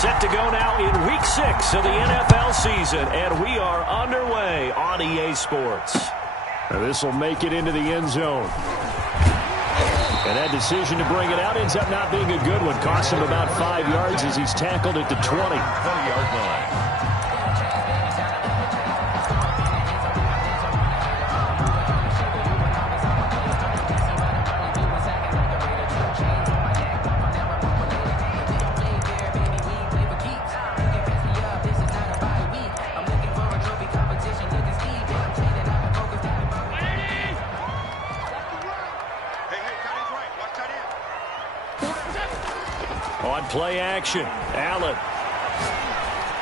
Set to go now in Week 6 of the NFL season, and we are underway on EA Sports. This will make it into the end zone. And that decision to bring it out ends up not being a good one. Cost him about 5 yards as he's tackled at the 20-yard line. On play action, Allen.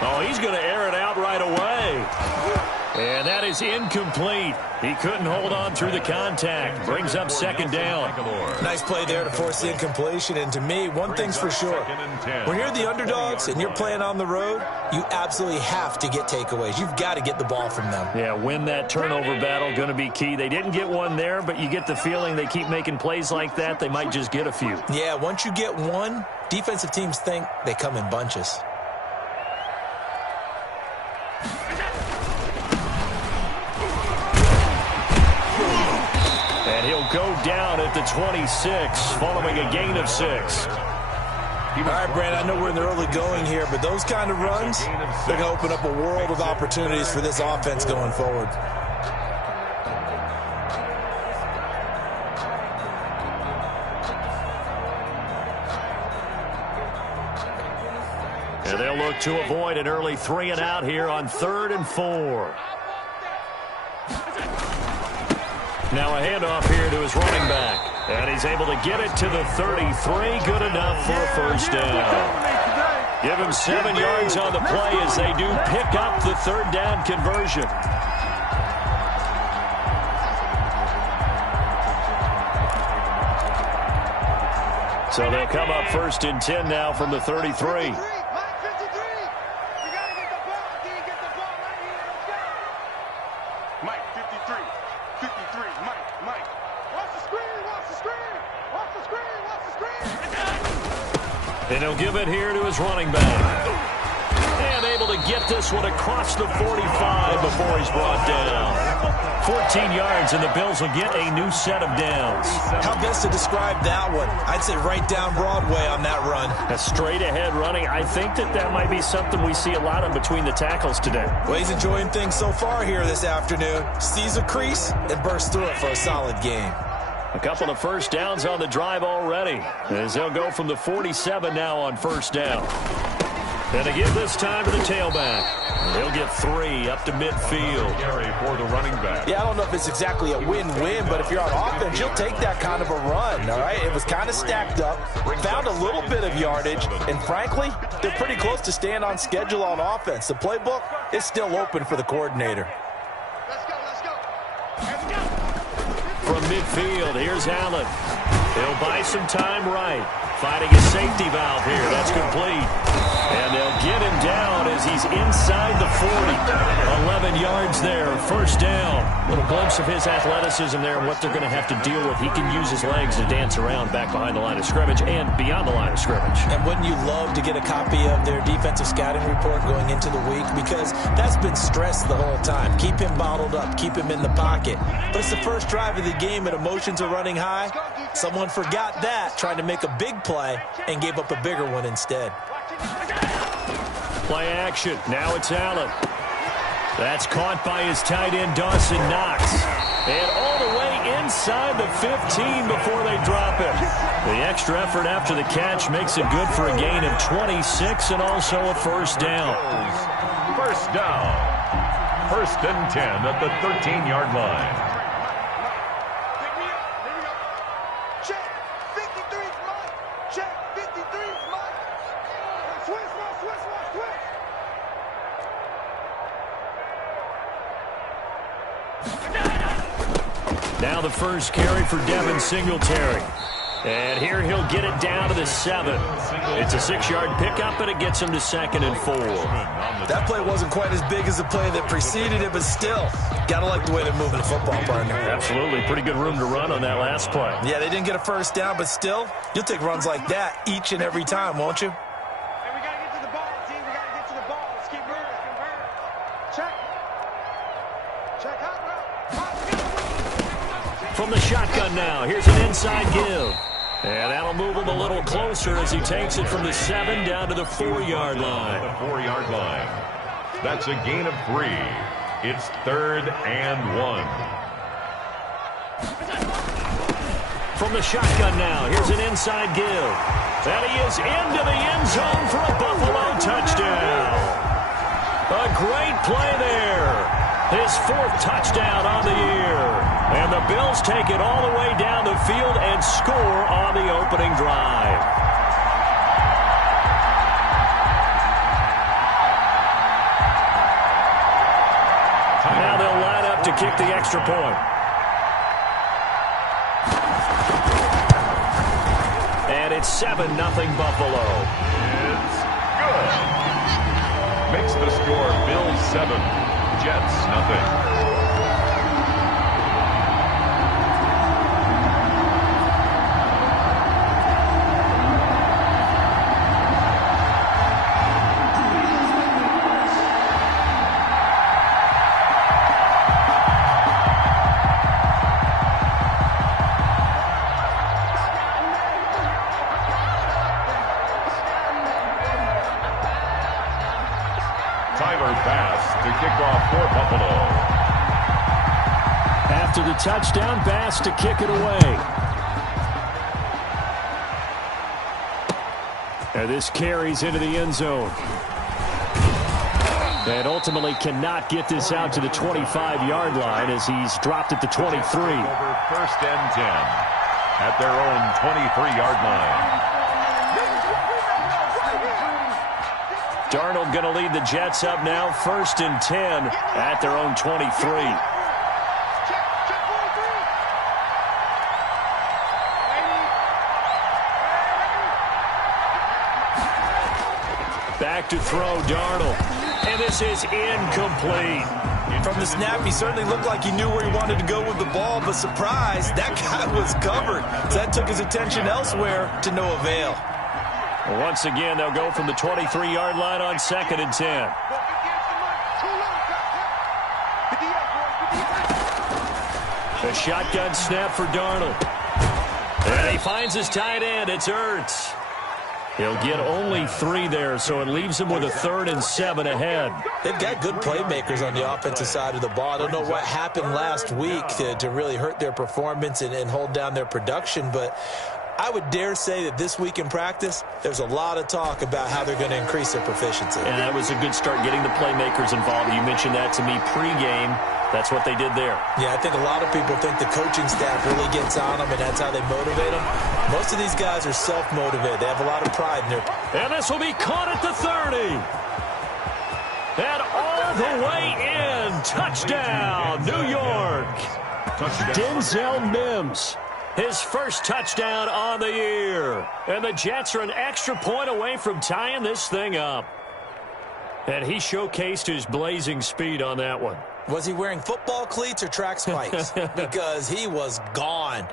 Oh, he's going to air it out right away. And that is incomplete. He couldn't hold on through the contact. Brings up second down. Nice play there to force the incompletion. And to me, one thing's for sure. When you're the underdogs and you're playing on the road, you absolutely have to get takeaways. You've got to get the ball from them. Yeah, win that turnover battle, going to be key. They didn't get one there, but you get the feeling they keep making plays like that, they might just get a few. Yeah, once you get one, defensive teams think they come in bunches. And he'll go down at the 26, following a gain of 6. All right, Brand, I know we're in the early going here, but those kind of runs, they're going to open up a world of opportunities for this offense going forward. And they'll look to avoid an early 3 and out here on 3rd and 4. Now a handoff here to his running back. And he's able to get it to the 33. Good enough for a first down. Give him 7 yards on the play as they do pick up the 3rd down conversion. So they'll come up 1st and 10 now from the 33. And he'll give it here to his running back. And able to get this one across the 45 before he's brought down. 14 yards, and the Bills will get a new set of downs. How best to describe that one? I'd say right down Broadway on that run. A straight-ahead running. I think that might be something we see a lot of between the tackles today. Well, he's enjoying things so far here this afternoon. Sees a crease and bursts through it for a solid game. A couple of first downs on the drive already, as they'll go from the 47 now on first down. And they give this time to the tailback. He'll get 3 up to midfield. For the running back. Yeah, I don't know if it's exactly a win-win, but if you're on offense, you'll take that kind of a run, all right? It was kind of stacked up, found a little bit of yardage, and frankly, they're pretty close to staying on schedule on offense. The playbook is still open for the coordinator. From midfield, here's Allen. He'll buy some time right. Finding a safety valve here. That's complete. And they'll get him down as he's inside the 40. 11 yards there. First down. Little glimpse of his athleticism there and what they're going to have to deal with. He can use his legs to dance around back behind the line of scrimmage and beyond the line of scrimmage. And wouldn't you love to get a copy of their defensive scouting report going into the week? Because that's been stressed the whole time. Keep him bottled up. Keep him in the pocket. But it's the first drive of the game and emotions are running high. Someone forgot that, trying to make a big play, and gave up a bigger one instead. Play action. Now it's Allen. That's caught by his tight end, Dawson Knox. And all the way inside the 15 before they drop him. The extra effort after the catch makes it good for a gain of 26 and also a first down. First down. 1st and 10 at the 13-yard line. Now the first carry for Devin Singletary. And here he'll get it down to the 7. It's a 6-yard pickup, and it gets him to 2nd and 4. That play wasn't quite as big as the play that preceded it, but still, got to like the way they're moving the football, partner. Absolutely. Pretty good room to run on that last play. Yeah, they didn't get a first down, but still, you'll take runs like that each and every time, won't you? And we got to get to the ball. From the shotgun now, here's an inside give. And that'll move him a little closer as he takes it from the 7 down to the 4-yard line. The 4-yard line. That's a gain of 3. It's 3rd and 1. From the shotgun now, here's an inside give. And he is into the end zone for a Buffalo touchdown. A great play there. His 4th touchdown on the year. And the Bills take it all the way down the field and score on the opening drive. Now they'll line up to kick the extra point. And it's 7-0 Buffalo. It's good. Makes the score Bills 7, Jets nothing. After the touchdown, Bass to kick it away. And this carries into the end zone. And ultimately cannot get this out to the 25-yard line as he's dropped at the 23. Over 1st and 10 at their own 23-yard line. Darnold going to lead the Jets up now, 1st and 10 at their own 23. Back to throw, Darnold. And this is incomplete. From the snap, he certainly looked like he knew where he wanted to go with the ball, but surprise, that guy was covered. So that took his attention elsewhere to no avail. Once again, they'll go from the 23-yard line on 2nd and 10. A shotgun snap for Darnold. And he finds his tight end. It's Ertz. He'll get only 3 there, so it leaves him with a 3rd and 7 ahead. They've got good playmakers on the offensive side of the ball. I don't know what happened last week to really hurt their performance and hold down their production, but I would dare say that this week in practice, there's a lot of talk about how they're going to increase their proficiency. And that was a good start, getting the playmakers involved. You mentioned that to me pregame. That's what they did there. Yeah, I think a lot of people think the coaching staff really gets on them, and that's how they motivate them. Most of these guys are self-motivated. They have a lot of pride in their... And this will be caught at the 30. And all the way in. Touchdown, New York. Denzel Mims. His first touchdown on the year. And the Jets are an extra point away from tying this thing up. And he showcased his blazing speed on that one. Was he wearing football cleats or track spikes? Because he was gone.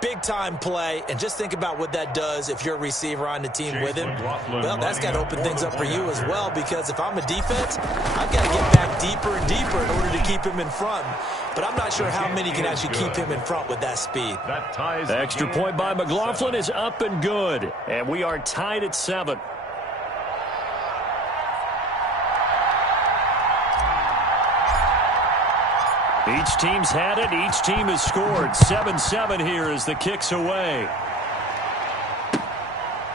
Big-time play, and just think about what that does if you're a receiver on the team with him. Well, that's got to open things up for you as well, because if I'm a defense, I've got to get back deeper and deeper in order to keep him in front. But I'm not sure how many can actually keep him in front with that speed. The extra point by McLaughlin is up and good, and we are tied at 7. Each team's had it. Each team has scored. 7-7 here as the kick's away.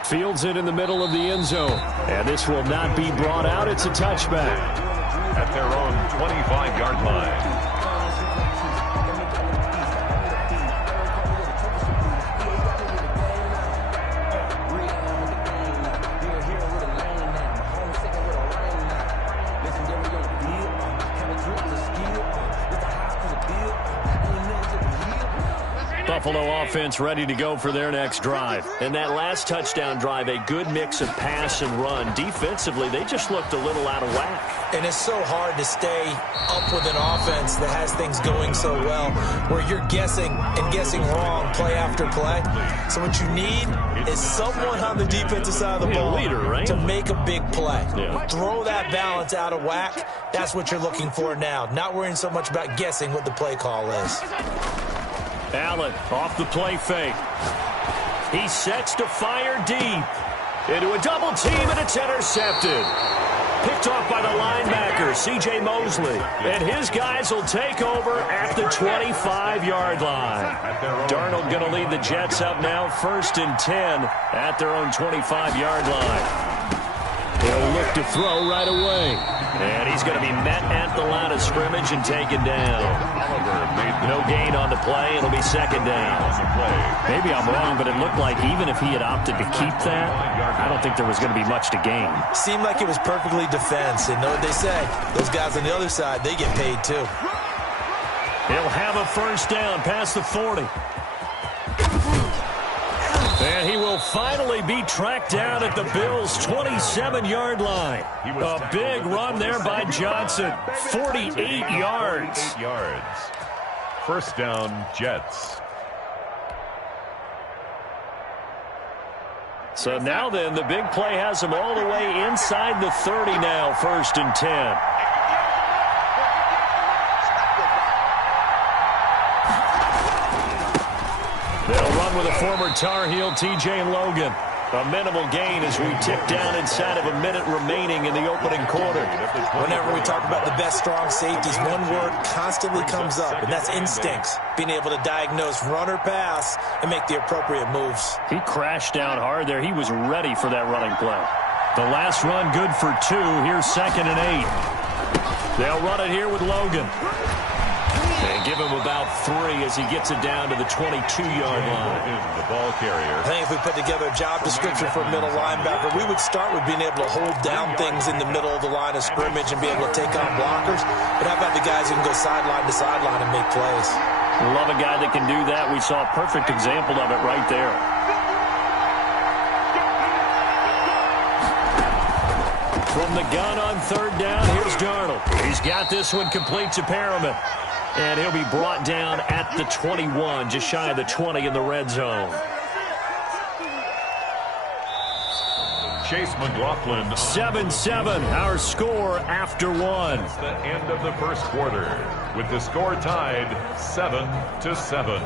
Fields it in the middle of the end zone. And this will not be brought out. It's a touchback. At their own 25-yard line. Buffalo offense ready to go for their next drive. And that last touchdown drive, a good mix of pass and run. Defensively, they just looked a little out of whack. And it's so hard to stay up with an offense that has things going so well, where you're guessing and guessing wrong play after play. So what you need is someone on the defensive side of the ball to make a big play. Yeah. Throw that balance out of whack. That's what you're looking for now. Not worrying so much about guessing what the play call is. Allen off the play fake. He sets to fire deep. Into a double team, and it's intercepted. Picked off by the linebacker, C.J. Mosley. And his guys will take over at the 25-yard line. Darnold going to lead the Jets up now, 1st and 10 at their own 25-yard line. He'll look to throw right away. And he's going to be met at the line of scrimmage and taken down. No gain on the play. It'll be 2nd down. Maybe I'm wrong, but it looked like even if he had opted to keep that, I don't think there was going to be much to gain. Seemed like it was perfectly defense. And know what they say? Those guys on the other side, they get paid too. He'll have a 1st down past the 40. And he will finally be tracked down at the Bills' 27-yard line. A big run there by Johnson. 48 yards. 1st down, Jets. So now then, the big play has him all the way inside the 30 now, 1st and 10. They'll run with a former Tar Heel, T.J. Logan. A minimal gain as we tick down inside of a minute remaining in the opening quarter. Whenever we talk about the best strong safeties, one word constantly comes up, and that's instincts. Being able to diagnose run or pass and make the appropriate moves. He crashed down hard there. He was ready for that running play. The last run good for 2. Here's 2nd and 8. They'll run it here with Logan. They give him about 3 as he gets it down to the 22-yard line. The ball carrier. I think if we put together a job description for a middle linebacker, we would start with being able to hold down things in the middle of the line of scrimmage and be able to take on blockers. But how about the guys who can go sideline to sideline and make plays? Love a guy that can do that. We saw a perfect example of it right there. From the gun on 3rd down, here's Darnold. He's got this one complete to Perriman. And he'll be brought down at the 21, just shy of the 20 in the red zone. Chase McLaughlin. 7-7, our score after 1. It's the end of the 1st quarter, with the score tied 7-7.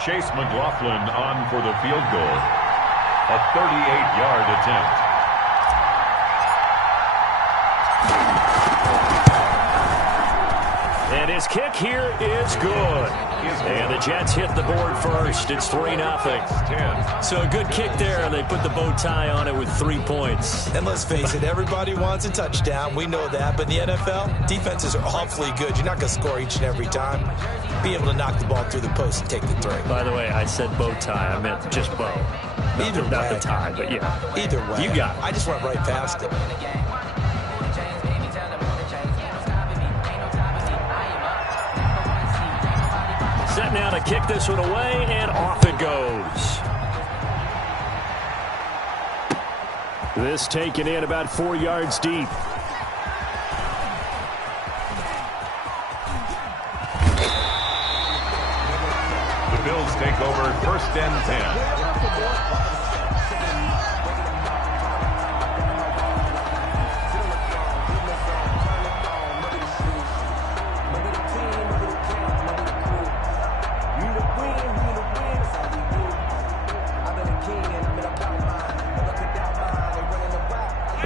Chase McLaughlin on for the field goal. A 38-yard attempt. And his kick here is good. And the Jets hit the board first. It's 3-0. So a good kick there, and they put the bow tie on it with 3 points. And let's face it, everybody wants a touchdown. We know that. But in the NFL, defenses are awfully good. You're not going to score each and every time. Be able to knock the ball through the post and take the 3. By the way, I said bow tie. I meant just bow. Not the tie, but yeah. Either way. You got it. I just went right past it. Set now to kick this one away, and off it goes. This taken in about 4 yards deep. The Bills take over 1st and 10.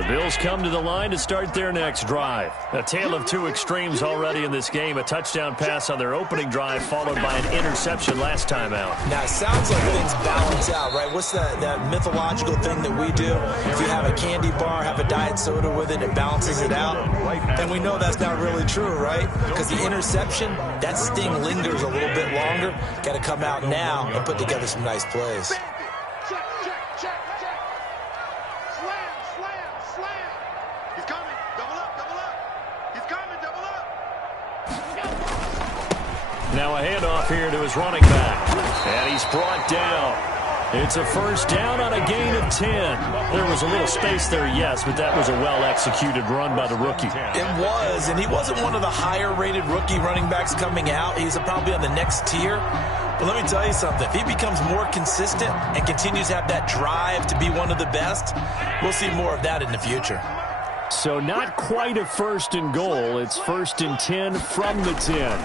Bills come to the line to start their next drive. A tale of 2 extremes already in this game. A touchdown pass on their opening drive followed by an interception last time out. Now, it sounds like things balance out, right? What's that mythological thing that we do? If you have a candy bar, have a diet soda with it, it balances it out. And we know that's not really true, right? Because the interception, that sting lingers a little bit longer. Got to come out now and put together some nice plays. Now a handoff here to his running back. And he's brought down It's a first down on a gain of 10. There was a little space there, yes, but that was a well-executed run by the rookie. It was, and he wasn't one of the higher-rated rookie running backs coming out. He's probably on the next tier. But let me tell you something. If he becomes more consistent and continues to have that drive to be one of the best, we'll see more of that in the future. So not quite a first and goal. It's first and 10 from the 10.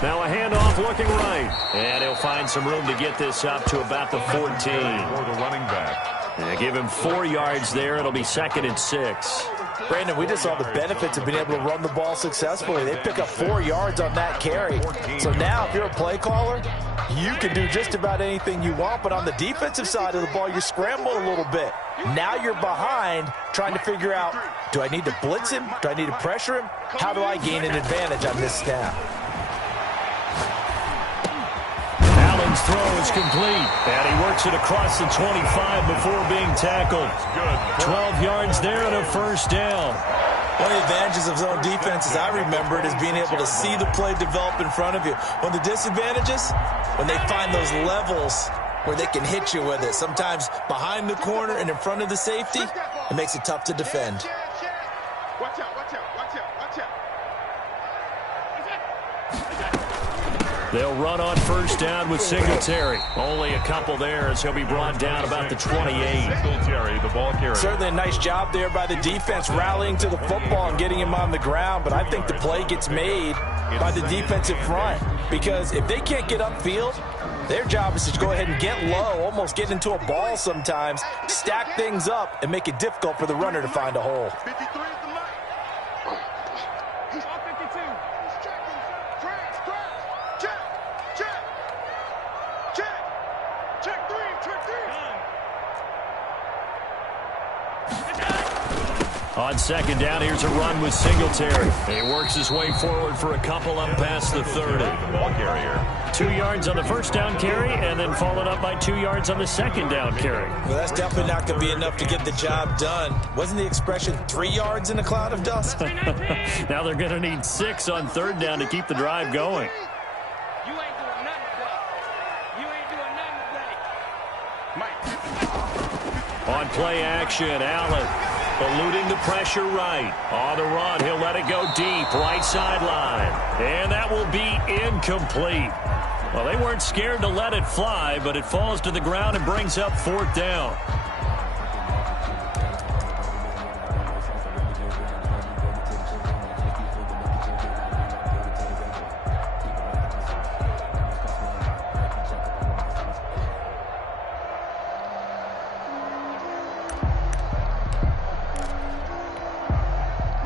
Now a handoff looking right. And he'll find some room to get this up to about the 14. For the running back. Yeah, give him 4 yards there. It'll be 2nd and 6. Brandon, we just saw the benefits of being able to run the ball successfully. They pick up 4 yards on that carry. So now if you're a play caller, you can do just about anything you want. But on the defensive side of the ball, you scramble a little bit. Now you're behind trying to figure out, do I need to blitz him? Do I need to pressure him? How do I gain an advantage on this snap? Allen's throw is complete, and he works it across the 25 before being tackled. 12 yards there and a first down. One of the advantages of zone defense, as I remember it, is being able to see the play develop in front of you. One of the disadvantages, when they find those levels where they can hit you with it, sometimes behind the corner and in front of the safety, it makes it tough to defend. Watch out, watch out, watch out, watch out. They'll run on first down with Singletary. Only a couple there as he'll be brought down about the 28. Singletary, the ball carrier. Certainly a nice job there by the defense rallying to the football and getting him on the ground, but I think the play gets made by the defensive front because if they can't get upfield, their job is to go ahead and get low, almost get into a ball sometimes, stack things up, and make it difficult for the runner to find a hole. 53 is the mark. He's on 52. He's checking. Check. Check 3. Check 3. On second down, here's a run with Singletary. He works his way forward for a couple up past the 30. The ball carrier. 2 yards on the first down carry, and then followed up by 2 yards on the second down carry. Well, that's definitely not going to be enough to get the job done. Wasn't the expression 3 yards in a cloud of dust? Now they're going to need 6 on third down to keep the drive going. You ain't doing nothing today. You ain't doing nothing today. Mike. On play action, Allen eluding the pressure right. On the run, he'll let it go deep, right sideline. And that will be incomplete. Well, they weren't scared to let it fly, but it falls to the ground and brings up fourth down.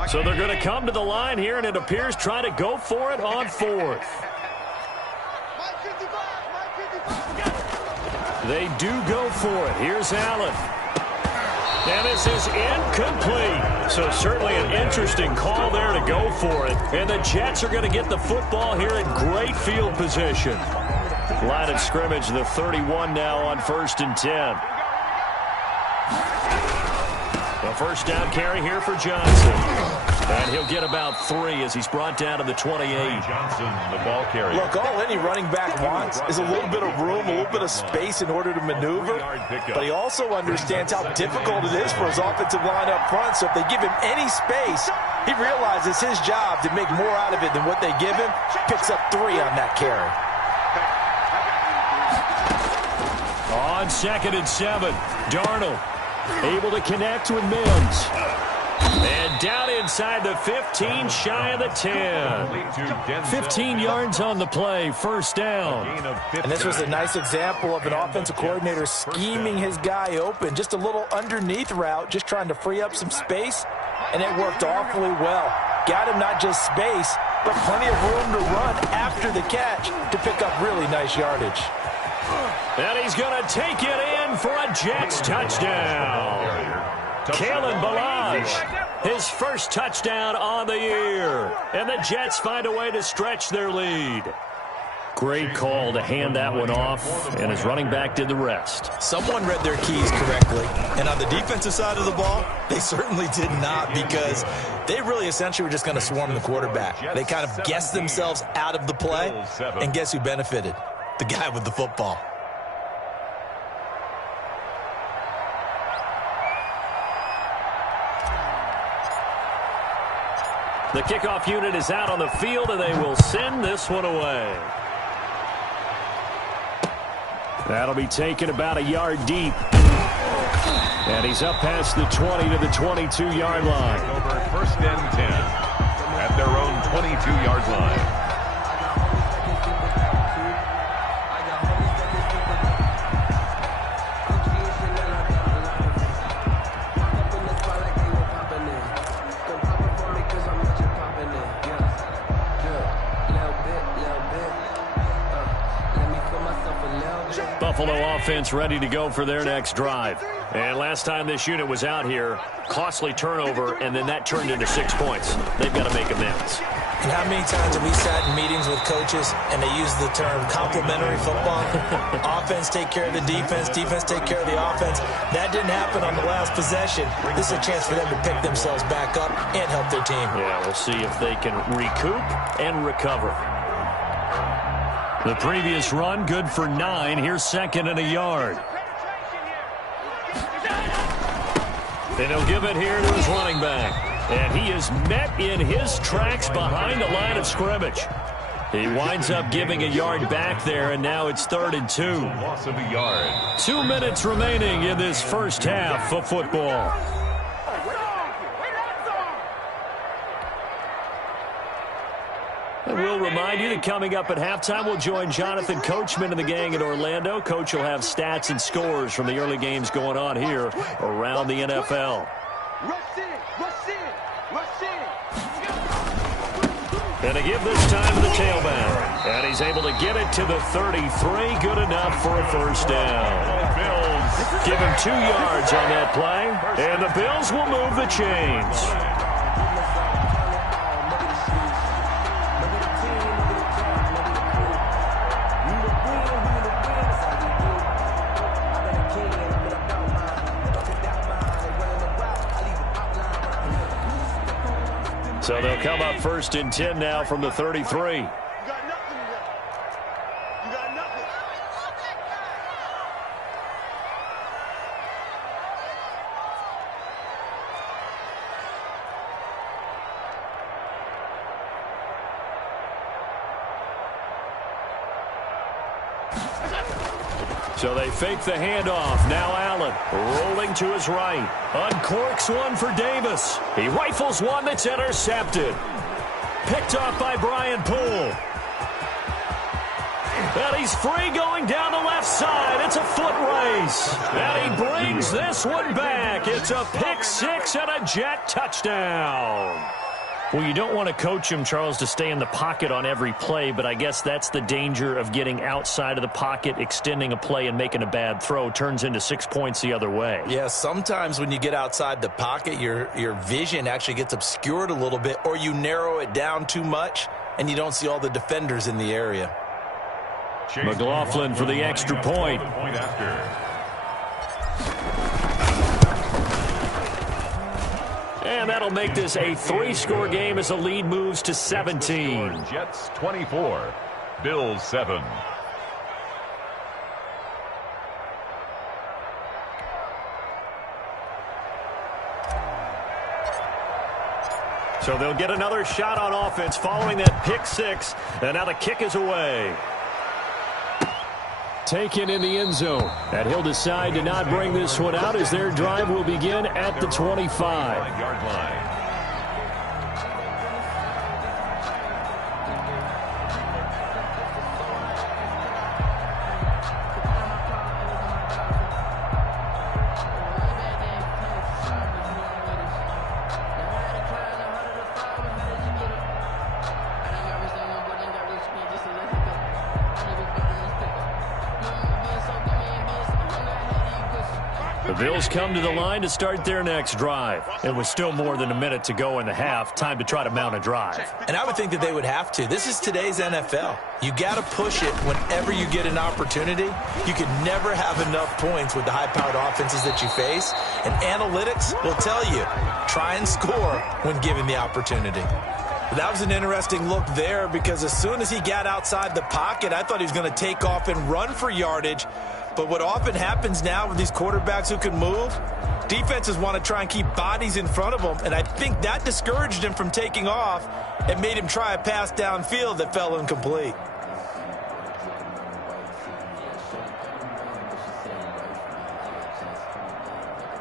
So they're going to come to the line here, and it appears try to go for it on fourth. They do go for it. Here's Allen. And this is incomplete. So certainly an interesting call there to go for it. And the Jets are going to get the football here in great field position. Line of scrimmage, the 31 now on 1st and 10. The first down carry here for Johnson. And he'll get about 3 as he's brought down to the 28. Johnson, the ball carrier. Look, all any running back wants is a little bit of room, a little bit of space in order to maneuver. But he also understands how difficult it is for his offensive line up front. So if they give him any space, he realizes his job to make more out of it than what they give him. Picks up 3 on that carry. On 2nd and 7, Darnold able to connect with Mims. And down inside the 15, shy of the 10. 15 yards on the play, first down. And this was a nice example of an offensive coordinator scheming his guy open. Just a little underneath route, just trying to free up some space, and it worked awfully well. Got him not just space, but plenty of room to run after the catch to pick up really nice yardage. And he's going to take it in for a Jets touchdown. Kalen Ballage, his first touchdown on the year. And the Jets find a way to stretch their lead. Great call to hand that one off, and his running back did the rest. Someone read their keys correctly, and on the defensive side of the ball, they certainly did not, because they really essentially were just going to swarm the quarterback. They kind of guessed themselves out of the play, and guess who benefited? The guy with the football. The kickoff unit is out on the field, and they will send this one away. That'll be taken about a yard deep. And he's up past the 20 to the 22-yard line. Over first and 10 at their own 22-yard line. Buffalo offense ready to go for their next drive. And last time this unit was out here, costly turnover, and then that turned into 6 points. They've got to make amends. And how many times have we sat in meetings with coaches and they use the term complementary football? Offense take care of the defense, defense take care of the offense. That didn't happen on the last possession. This is a chance for them to pick themselves back up and help their team. Yeah, we'll see if they can recoup and recover. The previous run, good for 9. Here's second and a yard. And he'll give it here to his running back. And he is met in his tracks behind the line of scrimmage. He winds up giving a yard back there, and now it's 3rd and 2. Loss of a yard. 2 minutes remaining in this first half of football. And we'll remind you that coming up at halftime, we'll join Jonathan Coachman and the gang in Orlando. Coach will have stats and scores from the early games going on here around the NFL. And a give this time to the tailback. And he's able to get it to the 33. Good enough for a first down. Bills Give him 2 yards on that play. And the Bills will move the chains. So they'll come up 1st and 10 now from the 33. You got nothing left. You got nothing. So they fake the handoff. Now Allen rolling to his right. Uncorks one for Davis. He rifles one that's intercepted. Picked off by Brian Poole. And he's free going down the left side. It's a foot race. And he brings this one back. It's a pick 6 and a Jet touchdown. Well, you don't want to coach him, Charles, to stay in the pocket on every play, but I guess that's the danger of getting outside of the pocket, extending a play, and making a bad throw. Turns into 6 points the other way. Yeah, sometimes when you get outside the pocket, your vision actually gets obscured a little bit, or you narrow it down too much, and you don't see all the defenders in the area. McLaughlin for the extra point. And that'll make this a 3-score game as the lead moves to 17. Jets 24, Bills 7. So they'll get another shot on offense following that pick 6. And now the kick is away. Taken in the end zone. And he'll decide to not bring this one out as their drive will begin at the 25-yard line. The Bills come to the line to start their next drive. It was still more than a minute to go in the half. Time to try to mount a drive. And I would think that they would have to. This is today's NFL. You got to push it whenever you get an opportunity. You can never have enough points with the high-powered offenses that you face. And analytics will tell you, try and score when given the opportunity. But that was an interesting look there because as soon as he got outside the pocket, I thought he was going to take off and run for yardage. But what often happens now with these quarterbacks who can move, Defenses want to try and keep bodies in front of him, and I think that discouraged him from taking off and made him try a pass downfield that fell incomplete.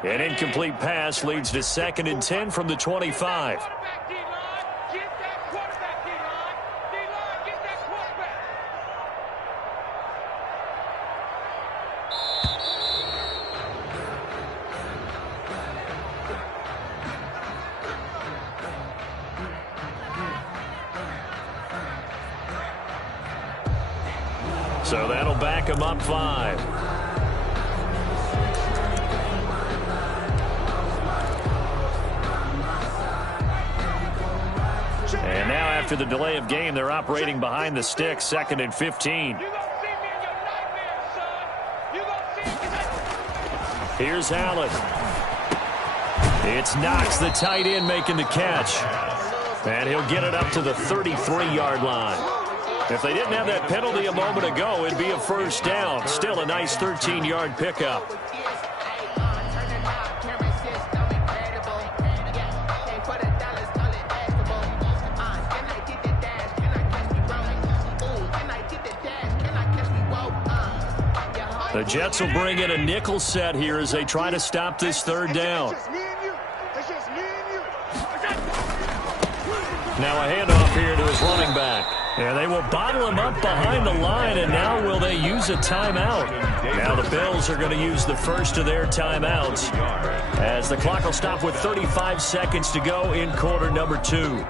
An incomplete pass leads to 2nd and 10 from the 25. So that'll back him up 5. And now after the delay of game, they're operating behind the sticks, 2nd and 15. Here's Allen. It's Knox, the tight end, making the catch. And he'll get it up to the 33-yard line. If they didn't have that penalty a moment ago, it'd be a first down. Still a nice 13-yard pickup. The Jets will bring in a nickel set here as they try to stop this 3rd down. Now a handoff here to his running back. And they will bottle him up behind the line, and now will they use a timeout? Now the Bills are going to use the first of their timeouts as the clock will stop with 35 seconds to go in quarter number 2.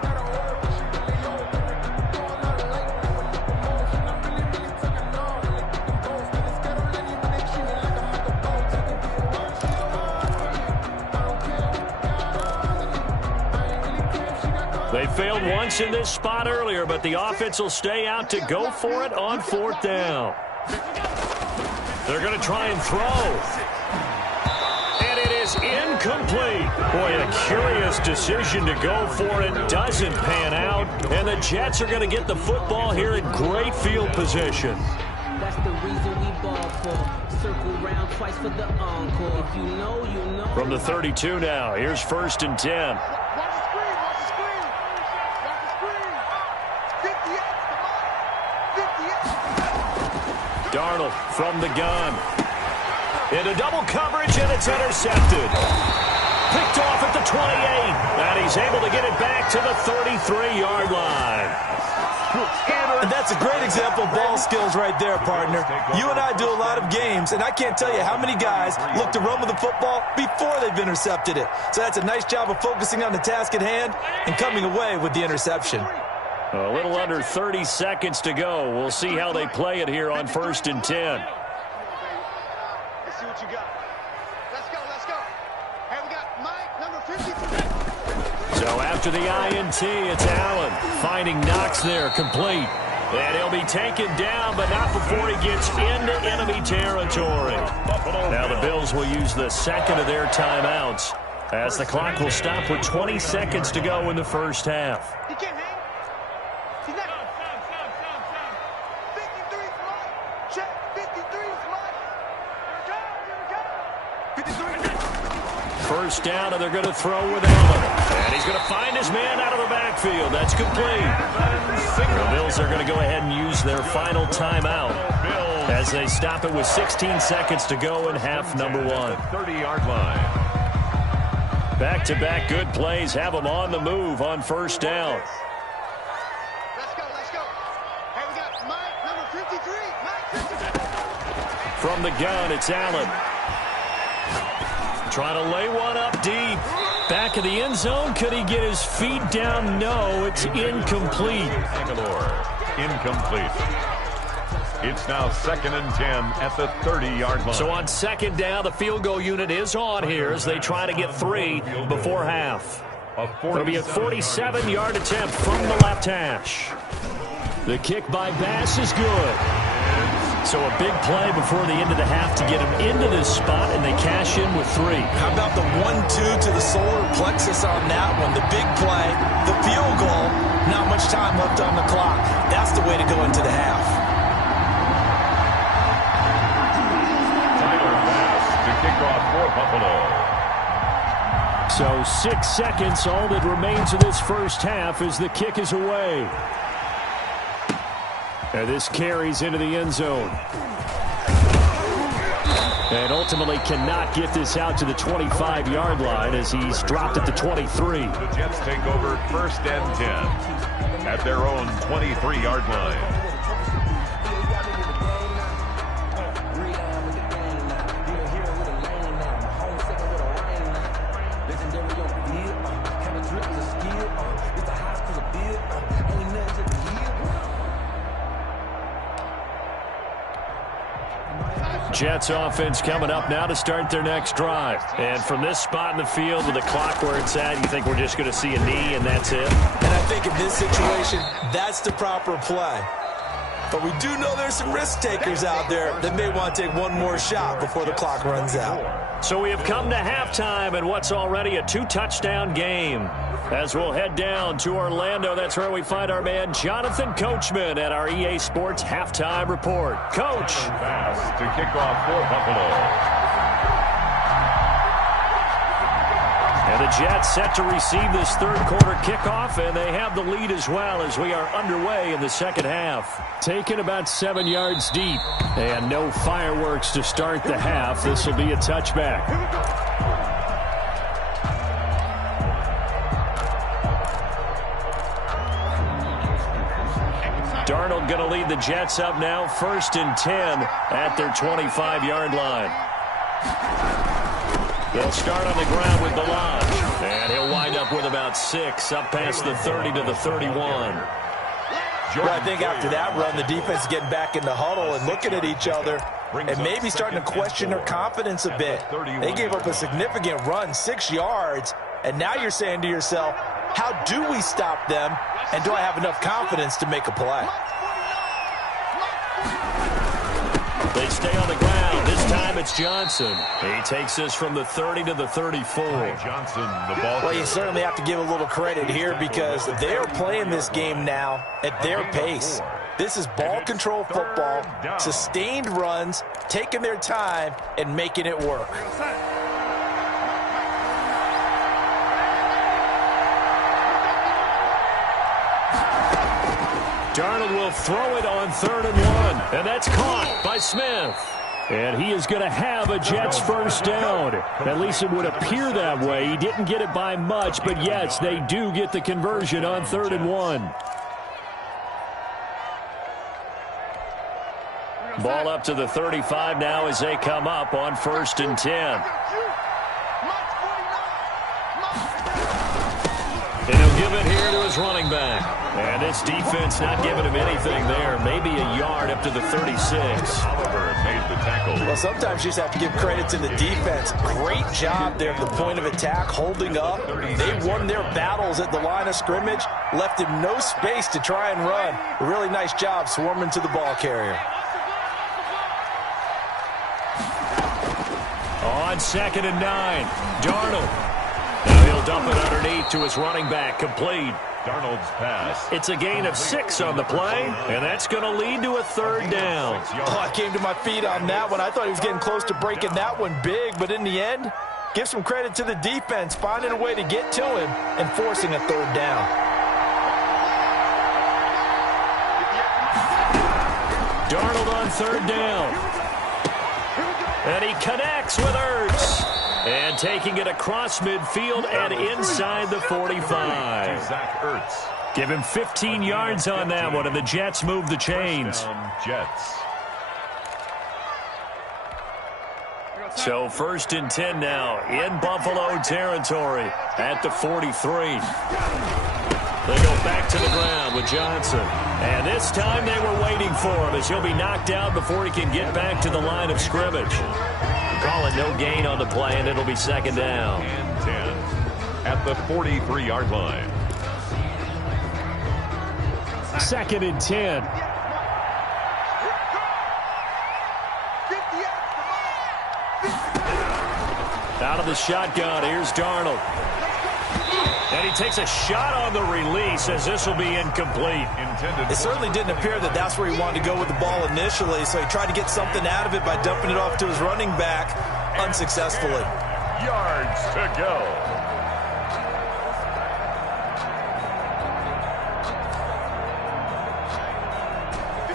They failed once in this spot earlier, but the offense will stay out to go for it on 4th down. They're going to try and throw. And it is incomplete. Boy, a curious decision to go for it. Doesn't pan out. And the Jets are going to get the football here in great field position. That's the reason we ball for. Circle round twice for the encore. If you know, you know. From the 32 now, here's 1st and 10. Darnold from the gun. Into double coverage, and it's intercepted. Picked off at the 28, and he's able to get it back to the 33-yard line. And that's a great example of ball skills right there, partner. You and I do a lot of games, and I can't tell you how many guys look to run with the football before they've intercepted it. So that's a nice job of focusing on the task at hand and coming away with the interception. A little under 30 seconds to go. We'll see how they play it here on 1st and 10. Let's see what you got. Let's go, let's go. Hey, we got Mike, number 53. So after the INT, it's Allen finding Knox there, complete. And he'll be taken down, but not before he gets into enemy territory. Now the Bills will use the 2nd of their timeouts as the clock will stop with 20 seconds to go in the first half. He can't hang. He's not. 53 is Mike. Check. 53 is Mike. Here we go. 53. First down, and they're going to throw with Allen. And he's going to find his man out of the backfield. That's complete. The Bills are going to go ahead and use their final timeout as they stop it with 16 seconds to go in half number 1. 30-yard line. Back-to-back good plays have them on the move on first down. Let's go, let's go. Hey, we got Mike, number 53. Mike, 53. From the gun, it's Allen. Trying to lay one up deep. Back of the end zone. Could he get his feet down? No, it's incomplete. Aguilar, incomplete. It's now 2nd and 10 at the 30-yard line. So on 2nd down, the field goal unit is on here as they try to get 3 before half. It'll be a 47-yard attempt from the left hash. The kick by Bass is good. So a big play before the end of the half to get him into this spot, and they cash in with 3. How about the 1-2 to the solar plexus on that one? The big play, the field goal, not much time left on the clock. That's the way to go into the half. Tyler Bass to kick off for Buffalo. So 6 seconds, all that remains of this first half as the kick is away. And this carries into the end zone. And ultimately cannot get this out to the 25-yard line as he's dropped at the 23. The Jets take over 1st and 10 at their own 23-yard line. Jets offense coming up now to start their next drive. And from this spot in the field with the clock where it's at, you think we're just going to see a knee and that's it? And I think in this situation, that's the proper play. But we do know there's some risk takers out there that may want to take one more shot before the clock runs out. So we have come to halftime in what's already a 2-touchdown game. As we'll head down to Orlando, that's where we find our man Jonathan Coachman at our EA Sports Halftime Report. Coach. Pass to kick off for Buffalo. And the Jets set to receive this third quarter kickoff, and they have the lead as well as we are underway in the second half. Taken about 7 yards deep, and no fireworks to start the half. This will be a touchback. Darnold going to lead the Jets up now, 1st and 10 at their 25-yard line. They'll start on the ground with Delage, and he'll wind up with about 6 up past the 30 to the 31. Well, I think after that run, the defense is getting back in the huddle and looking at each other and maybe starting to question their confidence a bit. They gave up a significant run, 6 yards, and now you're saying to yourself, how do we stop them, and do I have enough confidence to make a play? They stay on the ground. This time it's Johnson. He takes this from the 30 to the 34. Johnson, the ball. Well, you certainly have to give a little credit here because they are playing this game now at their pace. This is ball control football, sustained runs, taking their time, and making it work. Darnold will throw it on 3rd and 1, and that's caught by Smith. And he is going to have a Jets first down. At least it would appear that way. He didn't get it by much, but yes, they do get the conversion on 3rd and 1. Ball up to the 35 now as they come up on 1st and 10. And he'll give it here to his running back. And this defense not giving him anything there. Maybe a yard up to the 36. Oliver made the tackle. Well, sometimes you just have to give credit to the defense. Great job there at the point of attack, holding up. They won their battles at the line of scrimmage, left him no space to try and run. A really nice job swarming to the ball carrier. On 2nd and 9, Darnold. Now he'll dump it underneath to his running back, complete. Darnold's pass. It's a gain of 6 on the play, and that's going to lead to a 3rd down. Oh, I came to my feet on that one. I thought he was getting close to breaking that one big, but in the end, give some credit to the defense, finding a way to get to him and forcing a 3rd down. Darnold on 3rd down. And he connects with Ertz. And taking it across midfield and inside the 45. Zach Ertz. Give him 15 yards on that one, and the Jets move the chains. Jets. So 1st and 10 now in Buffalo territory at the 43. They go back to the ground with Johnson. And this time they were waiting for him as he'll be knocked out before he can get back to the line of scrimmage. Calling no gain on the play, and it'll be 2nd down. And 10 at the 43-yard line. 2nd and 10. Out of the shotgun, here's Darnold. And he takes a shot on the release as this will be incomplete. It certainly didn't appear that that's where he wanted to go with the ball initially, so he tried to get something out of it by dumping it off to his running back unsuccessfully. Yards to go.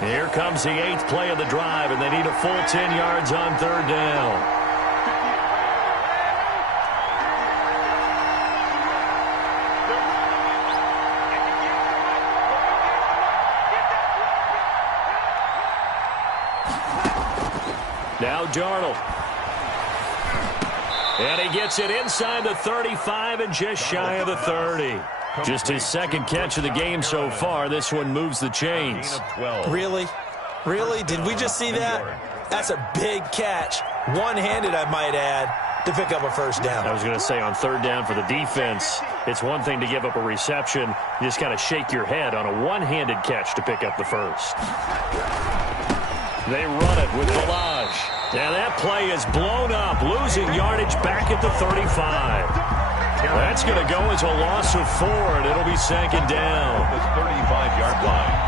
Here comes the 8th play of the drive, and they need a full 10 yards on 3rd down. Now Darnold. And he gets it inside the 35 and just shy of the 30. Just his 2nd catch of the game so far. This one moves the chains. Really? Really? Did we just see that? That's a big catch. One-handed, I might add, to pick up a 1st down. I was going to say on 3rd down for the defense, it's one thing to give up a reception. You just got to shake your head on a one-handed catch to pick up the 1st. They run it with Balaj. Now that play is blown up, losing yardage back at the 35. That's going to go as a loss of 4, and it'll be 2nd down. The 35-yard line.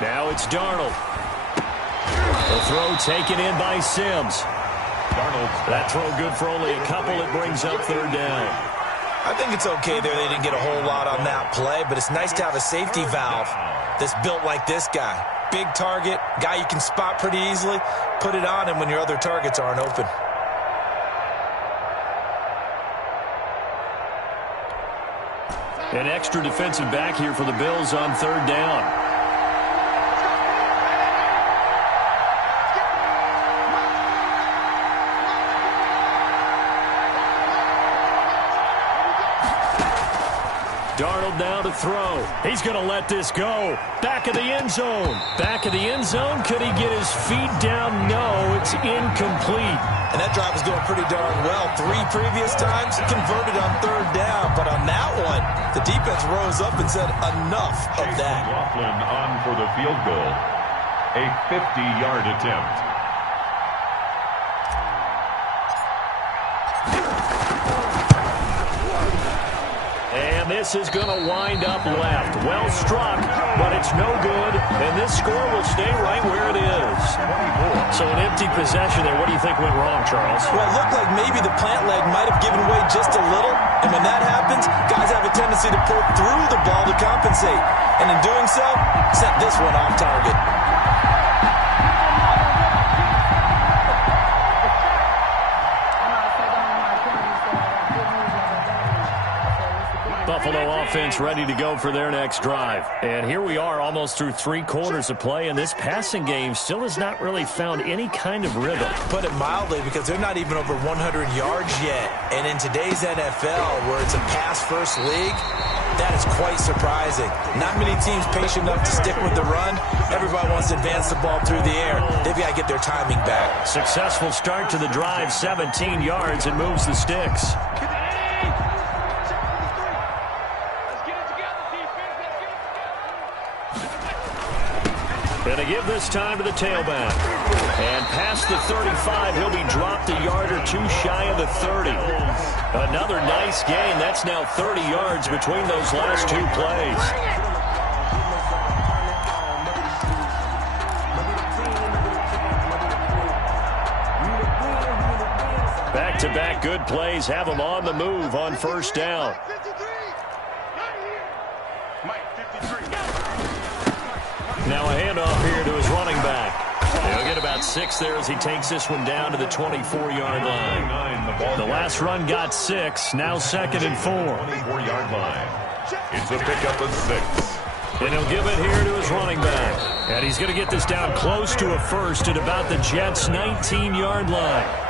Now it's Darnold. The throw taken in by Sims. Darnold. That throw good for only a couple. It brings up 3rd down. I think it's okay there. They didn't get a whole lot on that play, but it's nice to have a safety valve that's built like this guy. Big target, guy you can spot pretty easily. Put it on him when your other targets aren't open. An extra defensive back here for the Bills on 3rd down. Darnold now to throw. He's going to let this go. Back of the end zone. Back of the end zone. Could he get his feet down? No, it's incomplete. And that drive was going pretty darn well. 3 previous times, converted on 3rd down. But on that one, the defense rose up and said, enough of that. Laughlin on for the field goal. A 50-yard attempt. And this is going to wind up left. Well struck, but it's no good. And this score will stay right where it is. So an empty possession there. What do you think went wrong, Charles? Well, it looked like maybe the plant leg might have given way just a little. And when that happens, guys have a tendency to pull through the ball to compensate. And in doing so, sent this one off target. Buffalo offense ready to go for their next drive. And here we are almost through 3 quarters of play, and this passing game still has not really found any kind of rhythm. Put it mildly, because they're not even over 100 yards yet. And in today's NFL, where it's a pass-first league, that is quite surprising. Not many teams patient enough to stick with the run. Everybody wants to advance the ball through the air. They've got to get their timing back. Successful start to the drive, 17 yards, and moves the sticks. Going to give this time to the tailback. And past the 35, he'll be dropped a yard or 2 shy of the 30. Another nice gain. That's now 30 yards between those last 2 plays. Back-to-back good plays have him on the move on 1st down. Now a handoff here to his running back. He'll get about 6 there as he takes this one down to the 24-yard line. The last run got 6. Now 2nd and 4. 24-yard line. It's a pickup of 6. And he'll give it here to his running back. And he's going to get this down close to a 1st at about the Jets' 19-yard line.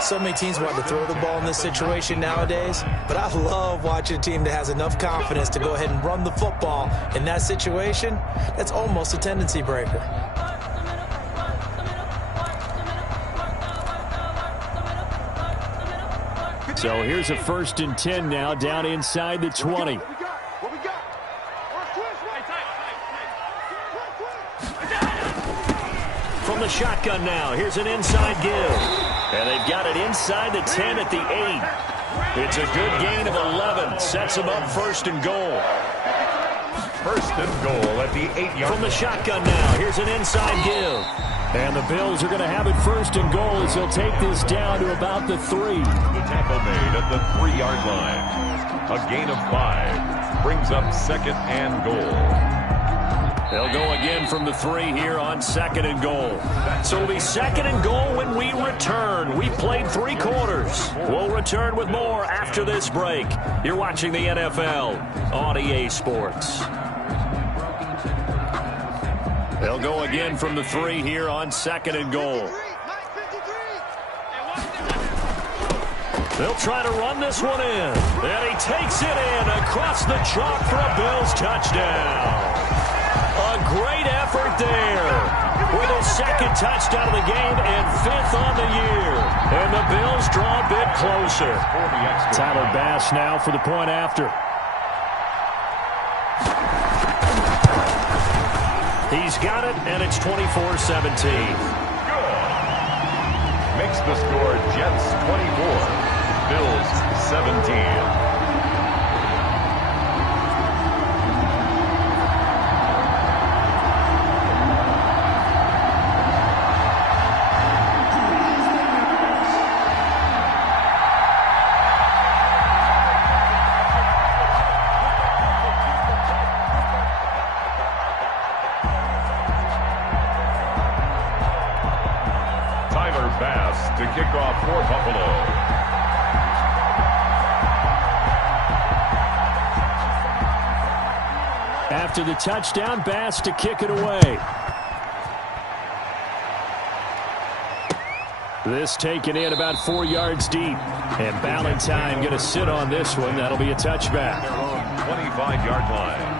So many teams want to throw the ball in this situation nowadays, but I love watching a team that has enough confidence to go ahead and run the football. In that situation, that's almost a tendency breaker. So here's a 1st and 10 now, down inside the 20. from the shotgun now. Here's an inside give. And they've got it inside the 10 at the 8. It's a good gain of 11. Sets them up first and goal. First and goal at the 8-yard line. From the shotgun now. Here's an inside give. And the Bills are going to have it first and goal as they'll take this down to about the 3. The tackle made at the 3-yard line. A gain of 5 brings up second and goal. They'll go again from the 3 here on second and goal. So it'll be second and goal when we return. We've played 3 quarters. We'll return with more after this break. You're watching the NFL on EA Sports. They'll go again from the 3 here on second and goal. They'll try to run this one in. And he takes it in across the chalk for a Bills touchdown. A great effort there with his second touchdown of the game and 5th on the year. And the Bills draw a bit closer. Tyler Bass now for the point after. He's got it, and it's 24-17. Good. Makes the score Jets 24, Bills 17. To kick off for Buffalo. After the touchdown, Bass to kick it away. This taken in about 4 yards deep. And Ballantyne going to sit on this one. That'll be a touchback. Their own 25-yard line.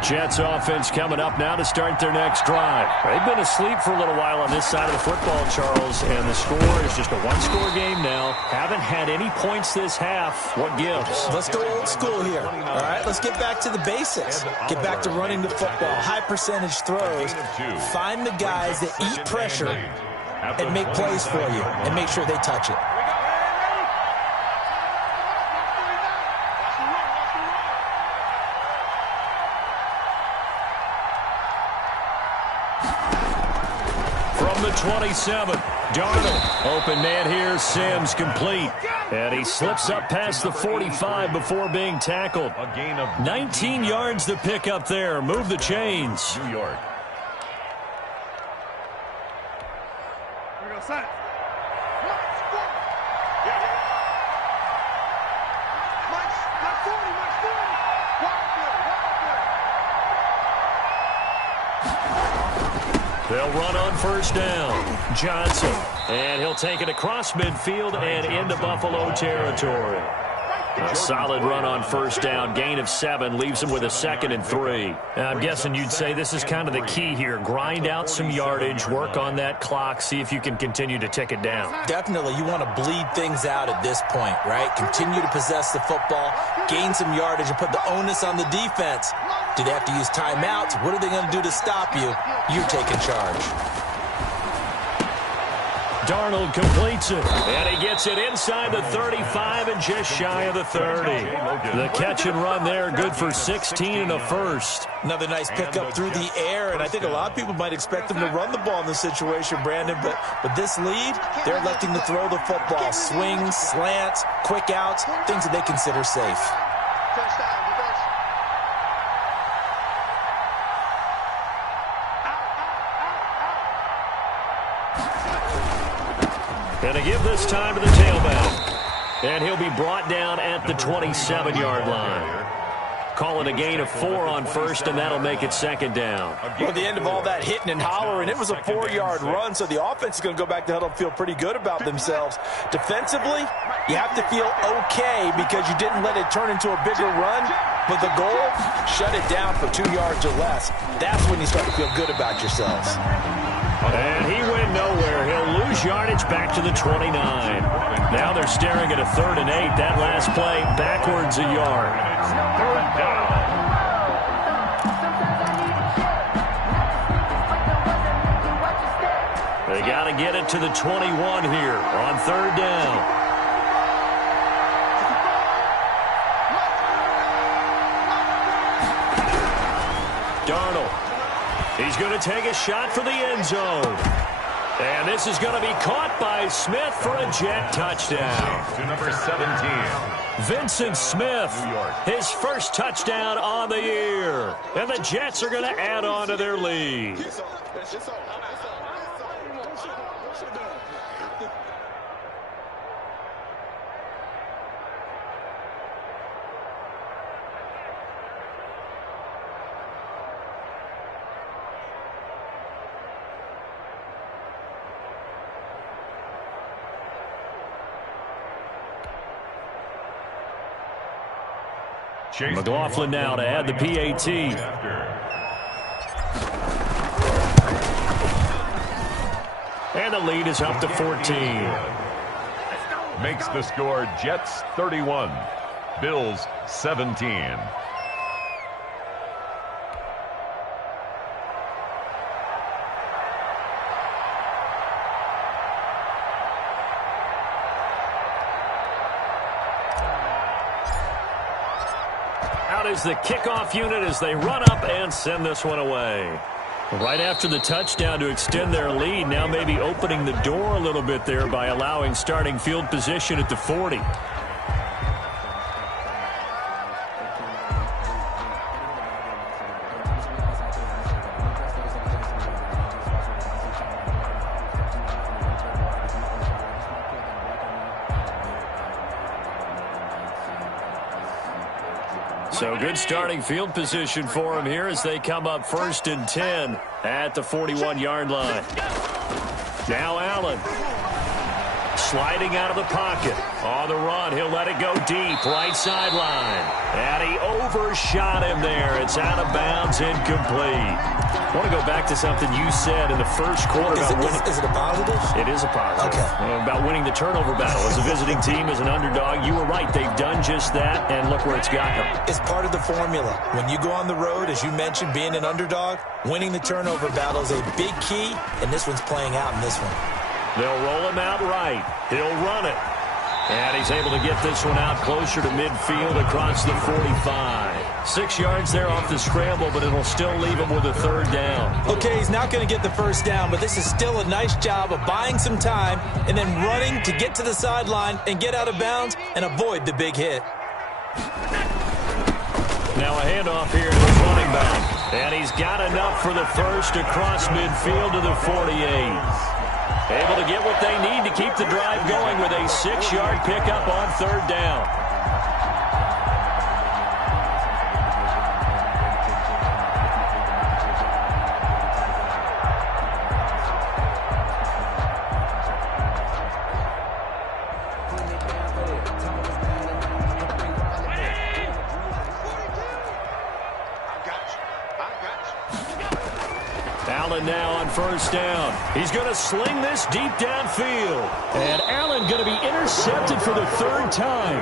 Jets offense coming up now to start their next drive. They've been asleep for a little while on this side of the football, Charles, and the score is just a one-score game now. Haven't had any points this half. What gives? Let's go old school here. All right, let's get back to the basics. Get back to running the football, high percentage throws. Find the guys that eat pressure and make plays for you and make sure they touch it. From the 27, Darnold. Open man here, Sims complete. And he slips up past the 45 before being tackled. A gain of 19 yards to pick up there. Move the chains. New York. Here we go, son. They'll run on first down. Johnson. And he'll take it across midfield and into Buffalo territory. A solid run on first down. Gain of 7 leaves him with a 2nd and 3. Now, I'm guessing you'd say this is kind of the key here. Grind out some yardage. Work on that clock. See if you can continue to tick it down. Definitely. You want to bleed things out at this point, right? Continue to possess the football. Gain some yardage and put the onus on the defense. Do they have to use timeouts? What are they going to do to stop you? You're taking charge. Darnold completes it, and he gets it inside the 35 and just shy of the 30. The catch and run there, good for 16 and a first. Another nice pickup through the air, and I think a lot of people might expect them to run the ball in this situation, Brandon, but this lead, they're electing to throw the football. Swings, slants, quick outs, things that they consider safe. And to give this time to the tailback. And he'll be brought down at the 27-yard line. Call it a gain of 4 on first, and that'll make it 2nd down. Well, at the end of all that hitting and hollering, it was a 4-yard run, so the offense is going to go back to huddle and feel pretty good about themselves. Defensively, you have to feel okay because you didn't let it turn into a bigger run, but the goal, shut it down for 2 yards or less. That's when you start to feel good about yourselves. And he went nowhere. He'll lose lose yardage back to the 29. Now they're staring at a 3rd and 8. That last play backwards a yard. Third down. They got to get it to the 21 here on 3rd down. Darnold. He's going to take a shot for the end zone. And this is going to be caught by Smith for a Jet touchdown. To number 17. Vincent Smith, his first touchdown on the year. And the Jets are going to add on to their lead. McLaughlin now to add the PAT. And the lead is up to 14. Makes the score Jets 31, Bills 17. Out is the kickoff unit as they run up and send this one away. Right after the touchdown to extend their lead, now maybe opening the door a little bit there by allowing starting field position at the 40. So good starting field position for them here as they come up 1st and 10 at the 41-yard line. Now Allen sliding out of the pocket. On the run, he'll let it go deep, right sideline. And he overshot him there. It's out of bounds, incomplete. I want to go back to something you said in the first quarter. Is it a positive? It is a positive. Okay. About winning the turnover battle. As a visiting team, as an underdog, you were right. They've done just that, and look where it's got them. It's part of the formula. When you go on the road, as you mentioned, being an underdog, winning the turnover battle is a big key, and this one's playing out in this one. They'll roll him out right. He'll run it. And he's able to get this one out closer to midfield across the 45. 6 yards there off the scramble, but it'll still leave him with a 3rd down. Okay, he's not going to get the 1st down, but this is still a nice job of buying some time and then running to get to the sideline and get out of bounds and avoid the big hit. Now a handoff here to the running back. And he's got enough for the first across midfield to the 48. Able to get what they need to keep the drive going with a 6-yard pickup on 3rd down. Allen now on 1st down. He's going to sling this deep downfield. And Allen going to be intercepted for the 3rd time.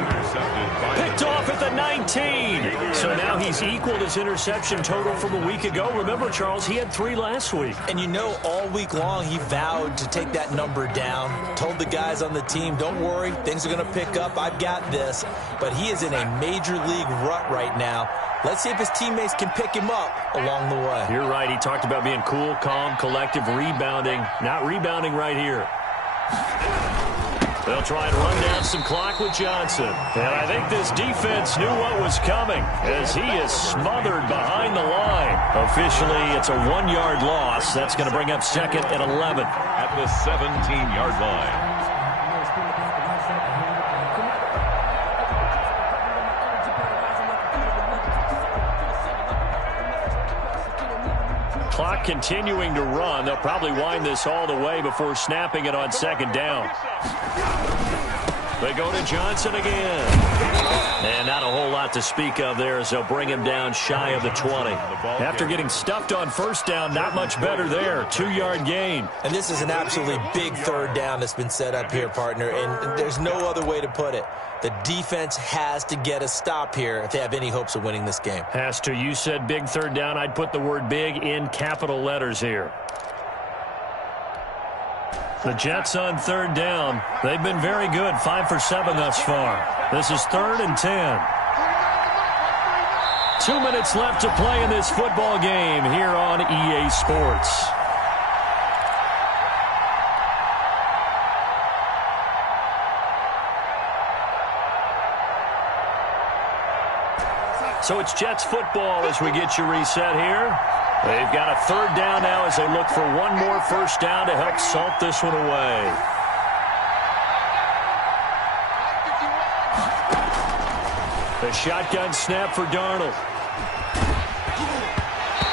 Picked off at the 19. So now he's equaled his interception total from a week ago. Remember, Charles, he had 3 last week. And you know, all week long he vowed to take that number down. Told the guys on the team, don't worry, things are going to pick up. I've got this. But he is in a major league rut right now. Let's see if his teammates can pick him up along the way. You're right. He talked about being cool, calm, collective, rebounding. Not rebounding right here. They'll try and run down some clock with Johnson. And I think this defense knew what was coming as he is smothered behind the line. Officially, it's a 1-yard loss. That's going to bring up 2nd and 11. At the 17-yard line. Clock continuing to run. They'll probably wind this all the way before snapping it on 2nd down. They go to Johnson again. And not a whole lot to speak of there as they'll bring him down shy of the 20. After getting stuffed on first down, not much better there. 2-yard gain. And this is an absolutely big third down that's been set up here, partner, and there's no other way to put it. The defense has to get a stop here if they have any hopes of winning this game. Has to. You said big third down. I'd put the word big in capital letters here. The Jets on third down. They've been very good, 5 for 7 thus far. This is 3rd and 10. 2 minutes left to play in this football game here on EA Sports. So it's Jets football as we get you reset here. They've got a third down now as they look for one more first down to help salt this one away. The shotgun snap for Darnold.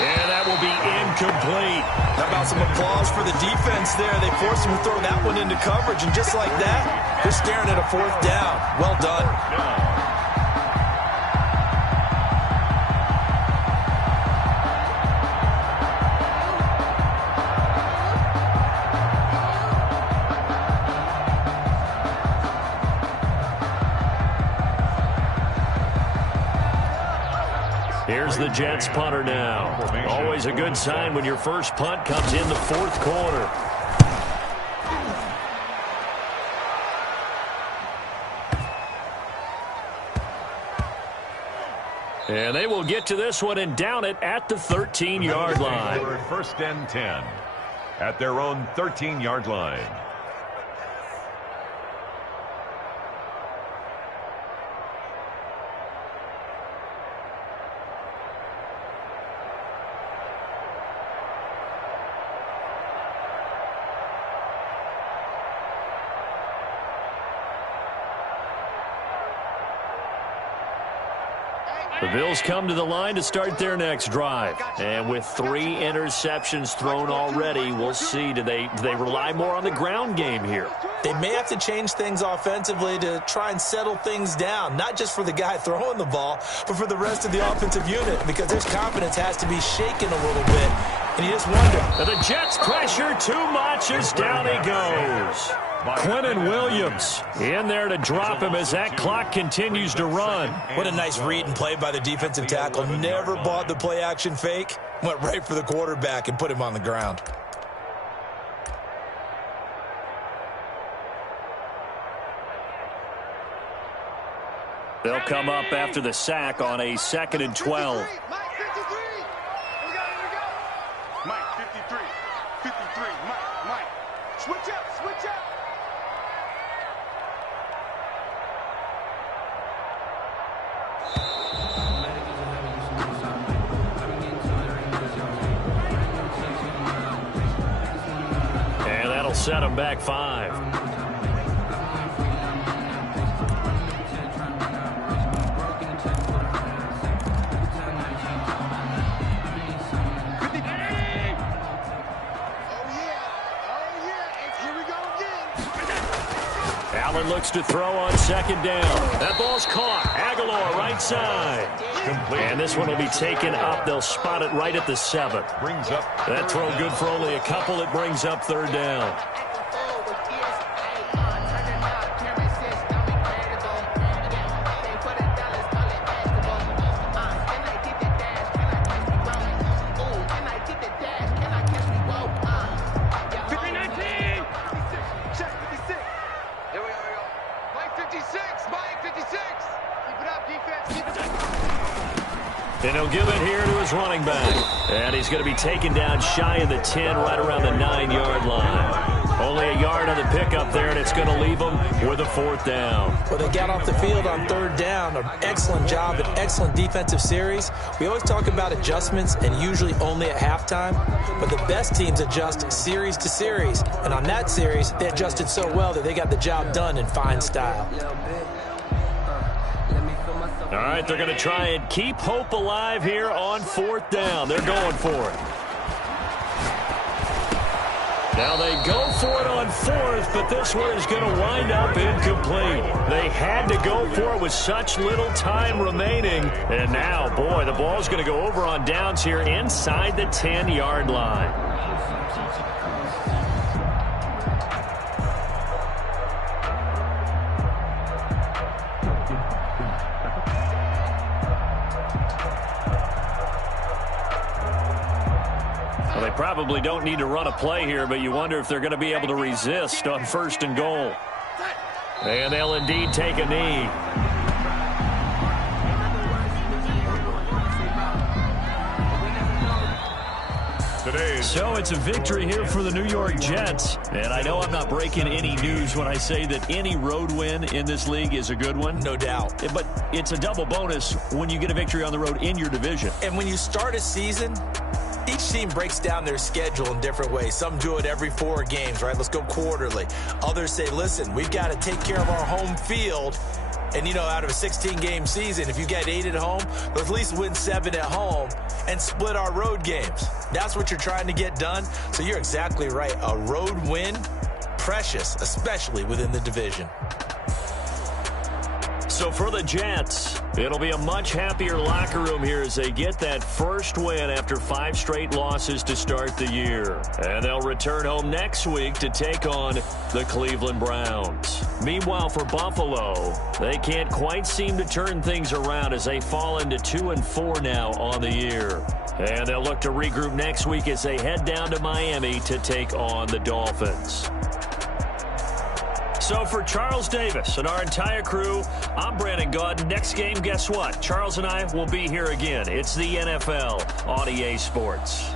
And that will be incomplete. How about some applause for the defense there? They forced him to throw that one into coverage, and just like that, they're staring at a 4th down. Well done. Here's the Jets punter now. Always a good sign when your first punt comes in the 4th quarter. And they will get to this one and down it at the 13-yard line. 1st and 10 at their own 13-yard line. The Bills come to the line to start their next drive. And with 3 interceptions thrown already, we'll see. Do they rely more on the ground game here? They may have to change things offensively to try and settle things down, not just for the guy throwing the ball, but for the rest of the offensive unit, because his confidence has to be shaken a little bit. And you just wonder. And the Jets pressure too much as down he goes. Quinnen Williams in there to drop him as that clock continues to run. What a nice read and play by the defensive tackle. Never bought the play-action fake. Went right for the quarterback and put him on the ground. They'll come up after the sack on a 2nd and 12. Mike 53. Mike 53. 53. Mike. Switch up. And that'll set him back 5. Allen looks to throw on 2nd down. That ball's caught. Aguilar right side. And this one will be taken up. They'll spot it right at the 7. Brings up that throw good for only a couple. It brings up 3rd down. And he'll give it here to his running back. And he's going to be taken down shy of the 10, right around the 9-yard line. Only a yard on the pickup there, and it's going to leave them with a 4th down. Well, they got off the field on 3rd down. An excellent job, an excellent defensive series. We always talk about adjustments, and usually only at halftime. But the best teams adjust series to series. And on that series, they adjusted so well that they got the job done in fine style. All right, they're going to try and keep hope alive here on 4th down. They're going for it. Now they go for it on fourth, but this one is going to wind up incomplete. They had to go for it with such little time remaining. And now, boy, the ball's going to go over on downs here inside the 10-yard line. They probably don't need to run a play here, but you wonder if they're going to be able to resist on 1st and goal. And they'll indeed take a knee. So it's a victory here for the New York Jets. And I know I'm not breaking any news when I say that any road win in this league is a good one. No doubt. But it's a double bonus when you get a victory on the road in your division. And when you start a season, each team breaks down their schedule in different ways. Some do it every 4 games, right? Let's go quarterly. Others say, listen, we've got to take care of our home field. And, you know, out of a 16-game season, if you get 8 at home, let's at least win 7 at home and split our road games. That's what you're trying to get done. So you're exactly right. A road win, precious, especially within the division. So for the Jets, it'll be a much happier locker room here as they get that first win after 5 straight losses to start the year. And they'll return home next week to take on the Cleveland Browns. Meanwhile, for Buffalo, they can't quite seem to turn things around as they fall into 2-4 now on the year. And they'll look to regroup next week as they head down to Miami to take on the Dolphins. So for Charles Davis and our entire crew, I'm Brandon Gaudin. Next game, guess what? Charles and I will be here again. It's the NFL on EA Sports.